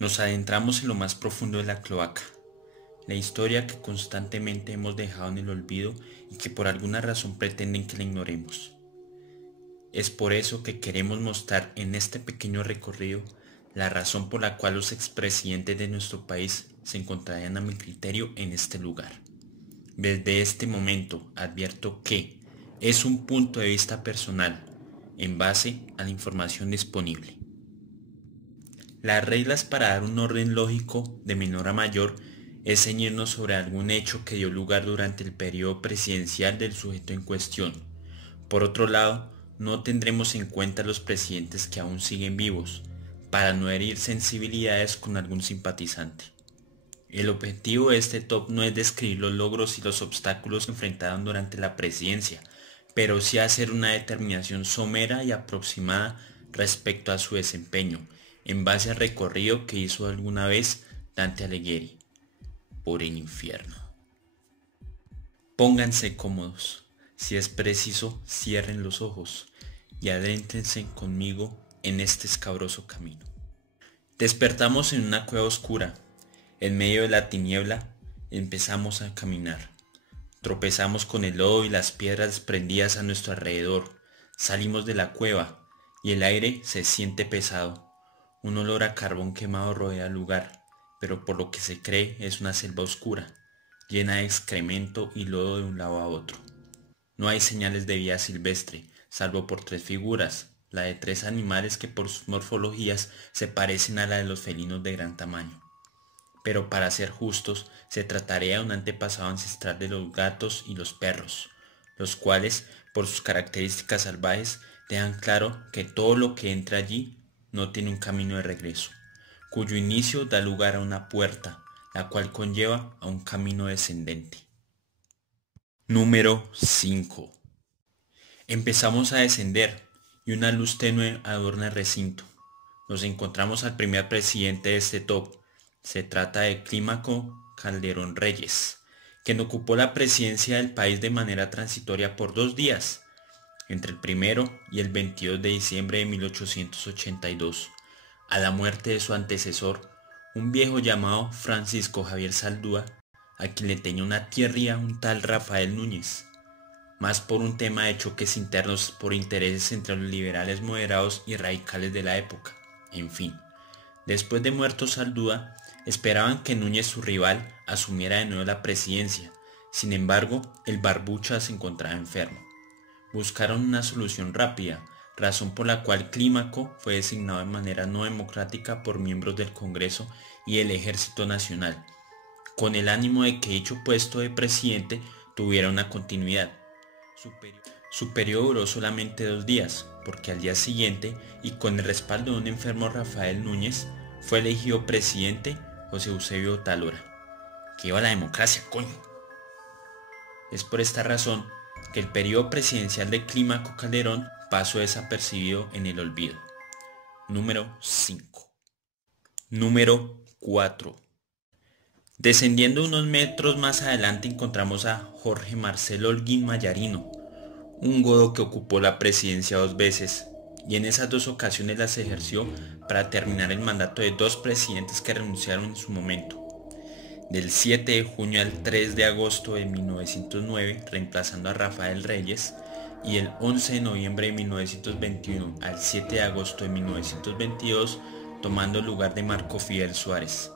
Nos adentramos en lo más profundo de la cloaca, la historia que constantemente hemos dejado en el olvido y que por alguna razón pretenden que la ignoremos. Es por eso que queremos mostrar en este pequeño recorrido la razón por la cual los expresidentes de nuestro país se encontrarían a mi criterio en este lugar. Desde este momento advierto que es un punto de vista personal en base a la información disponible. Las reglas para dar un orden lógico de menor a mayor es ceñirnos sobre algún hecho que dio lugar durante el periodo presidencial del sujeto en cuestión. Por otro lado, no tendremos en cuenta los presidentes que aún siguen vivos, para no herir sensibilidades con algún simpatizante. El objetivo de este top no es describir los logros y los obstáculos que enfrentaron durante la presidencia, pero sí hacer una determinación somera y aproximada respecto a su desempeño, en base al recorrido que hizo alguna vez Dante Alighieri por el infierno. Pónganse cómodos, si es preciso, cierren los ojos y adéntrense conmigo en este escabroso camino. Despertamos en una cueva oscura. En medio de la tiniebla empezamos a caminar. Tropezamos con el lodo y las piedras desprendidas a nuestro alrededor. Salimos de la cueva y el aire se siente pesado. Un olor a carbón quemado rodea el lugar, pero por lo que se cree es una selva oscura, llena de excremento y lodo de un lado a otro. No hay señales de vida silvestre, salvo por tres figuras, la de tres animales que por sus morfologías se parecen a la de los felinos de gran tamaño. Pero para ser justos, se trataría de un antepasado ancestral de los gatos y los perros, los cuales, por sus características salvajes, dejan claro que todo lo que entra allí no tiene un camino de regreso, cuyo inicio da lugar a una puerta, la cual conlleva a un camino descendente. Número 5. Empezamos a descender y una luz tenue adorna el recinto. Nos encontramos al primer presidente de este top. Se trata de Clímaco Calderón Reyes, quien ocupó la presidencia del país de manera transitoria por 2 días, entre el 1 y el 22 de diciembre de 1882, a la muerte de su antecesor, un viejo llamado Francisco Javier Zaldúa, a quien le tenía una tierría un tal Rafael Núñez, más por un tema de choques internos por intereses entre los liberales moderados y radicales de la época. En fin, después de muerto Zaldúa, esperaban que Núñez, su rival, asumiera de nuevo la presidencia. Sin embargo, el Barbucha se encontraba enfermo. Buscaron una solución rápida, razón por la cual Clímaco fue designado de manera no democrática por miembros del Congreso y del Ejército Nacional, con el ánimo de que dicho puesto de presidente tuviera una continuidad. Su periodo duró solamente 2 días, porque al día siguiente, y con el respaldo de un enfermo Rafael Núñez, fue elegido presidente José Eusebio Talora. ¡Que viva la democracia, coño! Es por esta razón que el periodo presidencial de Clímaco Calderón pasó desapercibido en el olvido. Número 5. Número 4. Descendiendo unos metros más adelante encontramos a Jorge Marcelo Holguín Mayarino, un godo que ocupó la presidencia 2 veces, y en esas 2 ocasiones las ejerció para terminar el mandato de 2 presidentes que renunciaron en su momento, del 7 de junio al 3 de agosto de 1909, reemplazando a Rafael Reyes, y el 11 de noviembre de 1921 al 7 de agosto de 1922, tomando el lugar de Marco Fidel Suárez.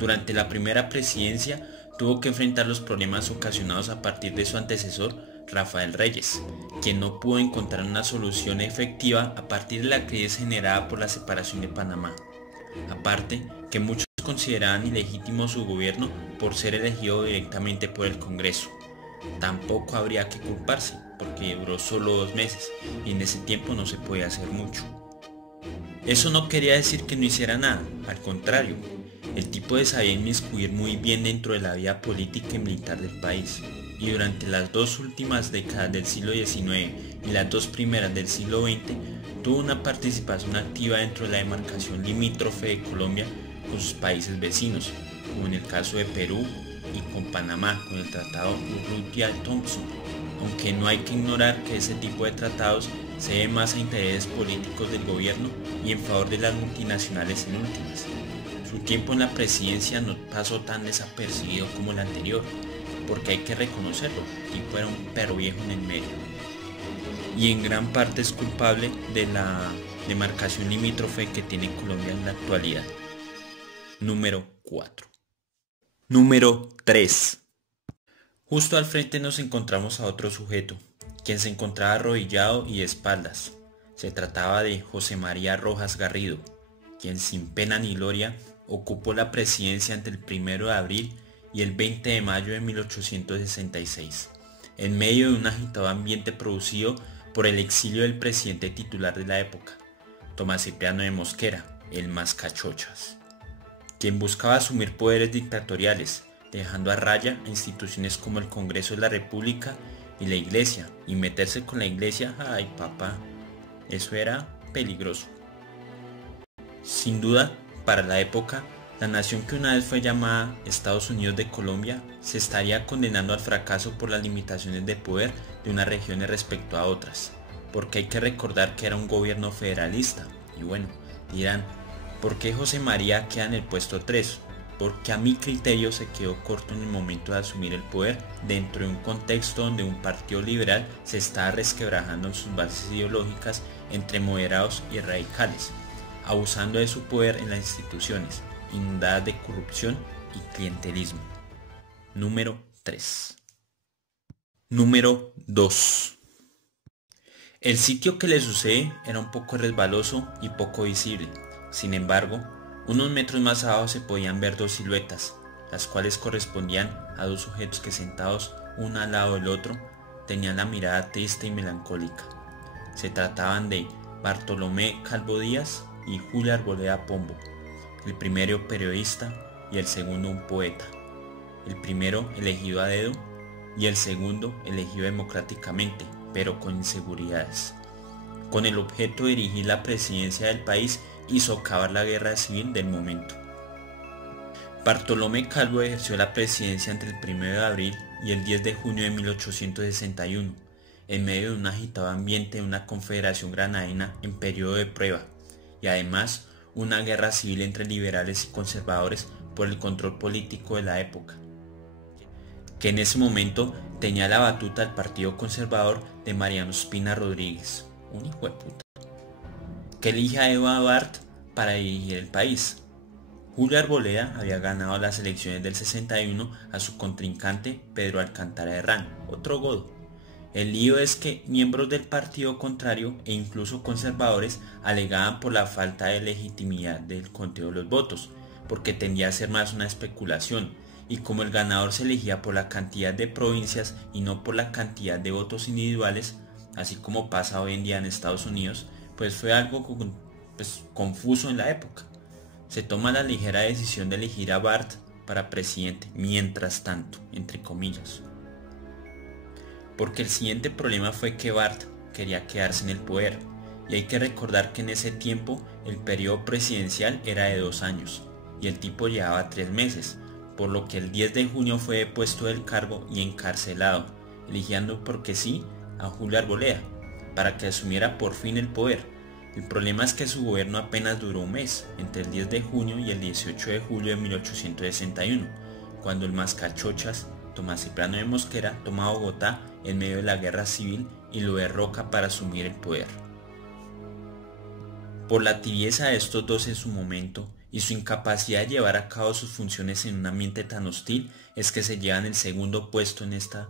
Durante la primera presidencia tuvo que enfrentar los problemas ocasionados a partir de su antecesor, Rafael Reyes, quien no pudo encontrar una solución efectiva a partir de la crisis generada por la separación de Panamá. Aparte, que muchos consideraban ilegítimo su gobierno por ser elegido directamente por el Congreso. Tampoco habría que culparse, porque duró solo 2 meses, y en ese tiempo no se podía hacer mucho. Eso no quería decir que no hiciera nada, al contrario, el tipo se sabía inmiscuir muy bien dentro de la vida política y militar del país, y durante las 2 últimas décadas del siglo XIX y las 2 primeras del siglo XX, tuvo una participación activa dentro de la demarcación limítrofe de Colombia con sus países vecinos, como en el caso de Perú y con Panamá con el Tratado Urrutia-Thompson, aunque no hay que ignorar que ese tipo de tratados se debe más a intereses políticos del gobierno y en favor de las multinacionales en últimas. Su tiempo en la presidencia no pasó tan desapercibido como el anterior, porque hay que reconocerlo, el tipo era un perro viejo en el medio. Y en gran parte es culpable de la demarcación limítrofe que tiene Colombia en la actualidad. Número 4. Número 3. Justo al frente nos encontramos a otro sujeto, quien se encontraba arrodillado y de espaldas. Se trataba de José María Rojas Garrido, quien sin pena ni gloria ocupó la presidencia entre el 1 de abril y el 20 de mayo de 1866, en medio de un agitado ambiente producido por el exilio del presidente titular de la época, Tomás Cipriano de Mosquera, el Mascachochas, quien buscaba asumir poderes dictatoriales, dejando a raya a instituciones como el Congreso de la República y la Iglesia, y meterse con la Iglesia, ay papá, eso era peligroso. Sin duda, para la época, la nación que una vez fue llamada Estados Unidos de Colombia se estaría condenando al fracaso por las limitaciones de poder de unas regiones respecto a otras, porque hay que recordar que era un gobierno federalista. Y bueno, dirán, ¿por qué José María queda en el puesto 3? Porque a mi criterio se quedó corto en el momento de asumir el poder dentro de un contexto donde un partido liberal se estaba resquebrajando en sus bases ideológicas entre moderados y radicales, abusando de su poder en las instituciones, inundadas de corrupción y clientelismo. Número 3. Número 2. El sitio que le sucede era un poco resbaloso y poco visible. Sin embargo, unos metros más abajo se podían ver dos siluetas, las cuales correspondían a dos sujetos que sentados uno al lado del otro tenían la mirada triste y melancólica. Se trataban de Bartolomé Calvo Díaz y Julia Arboleda Pombo, el primero periodista y el segundo un poeta, el primero elegido a dedo y el segundo elegido democráticamente, pero con inseguridades, con el objeto de dirigir la presidencia del país y socavar la guerra civil del momento. Bartolomé Calvo ejerció la presidencia entre el 1 de abril y el 10 de junio de 1861, en medio de un agitado ambiente de una confederación granadina en periodo de prueba, y además una guerra civil entre liberales y conservadores por el control político de la época, que en ese momento tenía la batuta el Partido Conservador de Mariano Espina Rodríguez, un hijo de puta, que elige a Eva Bart para dirigir el país. Julio Arboleda había ganado las elecciones del 61 a su contrincante Pedro Alcántara Herrán, otro godo. El lío es que miembros del partido contrario e incluso conservadores alegaban por la falta de legitimidad del conteo de los votos, porque tendía a ser más una especulación, y como el ganador se elegía por la cantidad de provincias y no por la cantidad de votos individuales, así como pasa hoy en día en Estados Unidos, pues fue algo confuso en la época. Se toma la ligera decisión de elegir a Bart para presidente, mientras tanto, entre comillas. Porque el siguiente problema fue que Bart quería quedarse en el poder, y hay que recordar que en ese tiempo el periodo presidencial era de 2 años, y el tipo llevaba 3 meses, por lo que el 10 de junio fue depuesto del cargo y encarcelado, eligiendo porque sí a Julio Arboleda, para que asumiera por fin el poder. El problema es que su gobierno apenas duró un mes, entre el 10 de junio y el 18 de julio de 1861, cuando el Mascachochas, Tomás Cipriano de Mosquera, toma Bogotá en medio de la guerra civil y lo derroca para asumir el poder. Por la tibieza de estos dos en su momento y su incapacidad de llevar a cabo sus funciones en un ambiente tan hostil es que se llevan el segundo puesto en esta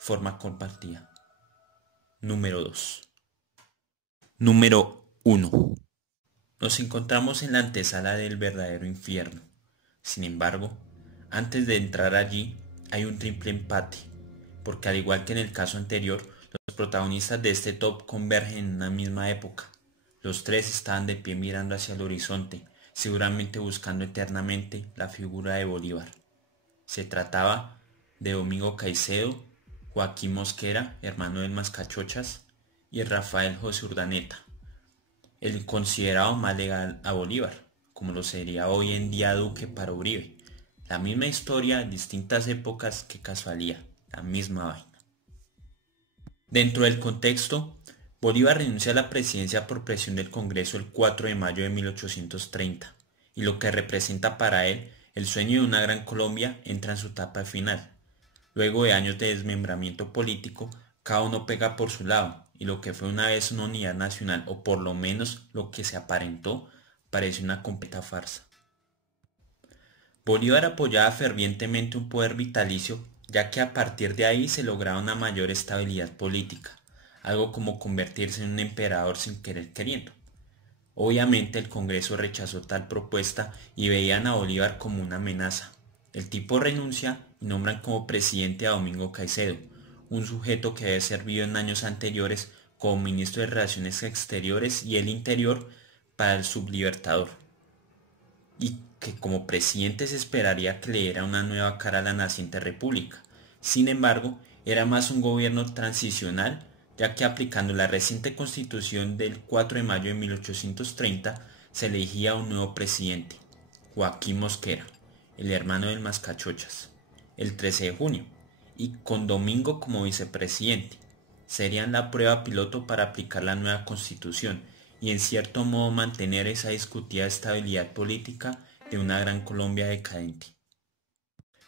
forma compartida. Número 2. Número 1. Nos encontramos en la antesala del verdadero infierno. Sin embargo, antes de entrar allí hay un triple empate, porque al igual que en el caso anterior, los protagonistas de este top convergen en una misma época. Los tres estaban de pie mirando hacia el horizonte, seguramente buscando eternamente la figura de Bolívar. Se trataba de Domingo Caicedo, Joaquín Mosquera, hermano del Mascachochas, y Rafael José Urdaneta, el considerado más legal a Bolívar, como lo sería hoy en día Duque para Uribe. La misma historia en distintas épocas, qué casualidad, la misma vaina. Dentro del contexto, Bolívar renuncia a la presidencia por presión del Congreso el 4 de mayo de 1830, y lo que representa para él el sueño de una gran Colombia entra en su etapa final. Luego de años de desmembramiento político, cada uno pega por su lado, y lo que fue una vez una unidad nacional, o por lo menos lo que se aparentó, parece una completa farsa. Bolívar apoyaba fervientemente un poder vitalicio, ya que a partir de ahí se lograba una mayor estabilidad política, algo como convertirse en un emperador sin querer queriendo. Obviamente el Congreso rechazó tal propuesta y veían a Bolívar como una amenaza. El tipo renuncia y nombran como presidente a Domingo Caicedo, un sujeto que había servido en años anteriores como ministro de Relaciones Exteriores y el Interior para el Sublibertador, y que como presidente se esperaría que le diera una nueva cara a la naciente república. Sin embargo, era más un gobierno transicional, ya que aplicando la reciente constitución del 4 de mayo de 1830 se elegía un nuevo presidente, Joaquín Mosquera, el hermano del Mascachochas, el 13 de junio, y con Domingo como vicepresidente. Serían la prueba piloto para aplicar la nueva constitución y en cierto modo mantener esa discutida estabilidad política de una gran Colombia decadente.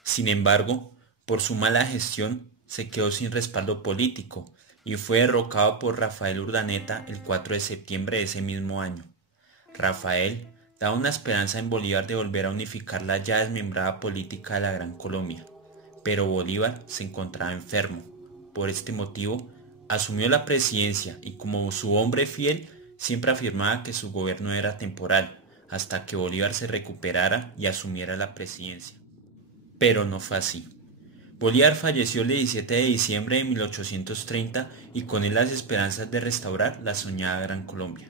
Sin embargo, por su mala gestión, se quedó sin respaldo político y fue derrocado por Rafael Urdaneta el 4 de septiembre de ese mismo año. Rafael daba una esperanza en Bolívar de volver a unificar la ya desmembrada política de la Gran Colombia, pero Bolívar se encontraba enfermo. Por este motivo, asumió la presidencia y como su hombre fiel, siempre afirmaba que su gobierno era temporal, hasta que Bolívar se recuperara y asumiera la presidencia. Pero no fue así. Bolívar falleció el 17 de diciembre de 1830 y con él las esperanzas de restaurar la soñada Gran Colombia.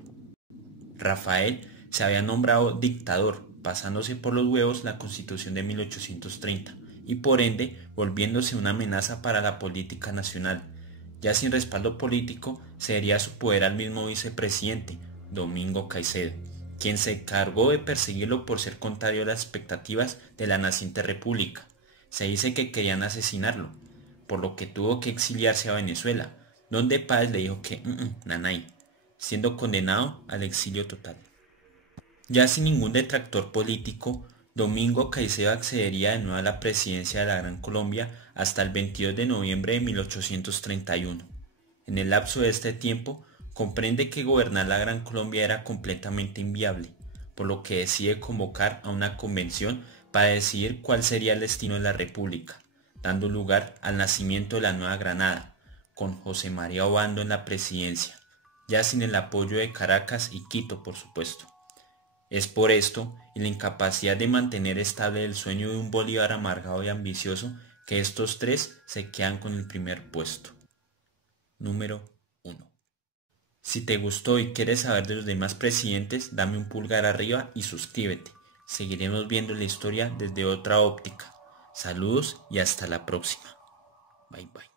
Rafael se había nombrado dictador, pasándose por los huevos la Constitución de 1830 y por ende volviéndose una amenaza para la política nacional. Ya sin respaldo político, cedería su poder al mismo vicepresidente, Domingo Caicedo, quien se encargó de perseguirlo por ser contrario a las expectativas de la naciente república. Se dice que querían asesinarlo, por lo que tuvo que exiliarse a Venezuela, donde Páez le dijo que nanay, siendo condenado al exilio total. Ya sin ningún detractor político, Domingo Caicedo accedería de nuevo a la presidencia de la Gran Colombia hasta el 22 de noviembre de 1831. En el lapso de este tiempo, comprende que gobernar la Gran Colombia era completamente inviable, por lo que decide convocar a una convención para decidir cuál sería el destino de la República, dando lugar al nacimiento de la Nueva Granada, con José María Obando en la presidencia, ya sin el apoyo de Caracas y Quito, por supuesto. Es por esto y la incapacidad de mantener estable el sueño de un Bolívar amargado y ambicioso que estos tres se quedan con el primer puesto. Número 1. Si te gustó y quieres saber de los demás presidentes, dame un pulgar arriba y suscríbete. Seguiremos viendo la historia desde otra óptica. Saludos y hasta la próxima. Bye bye.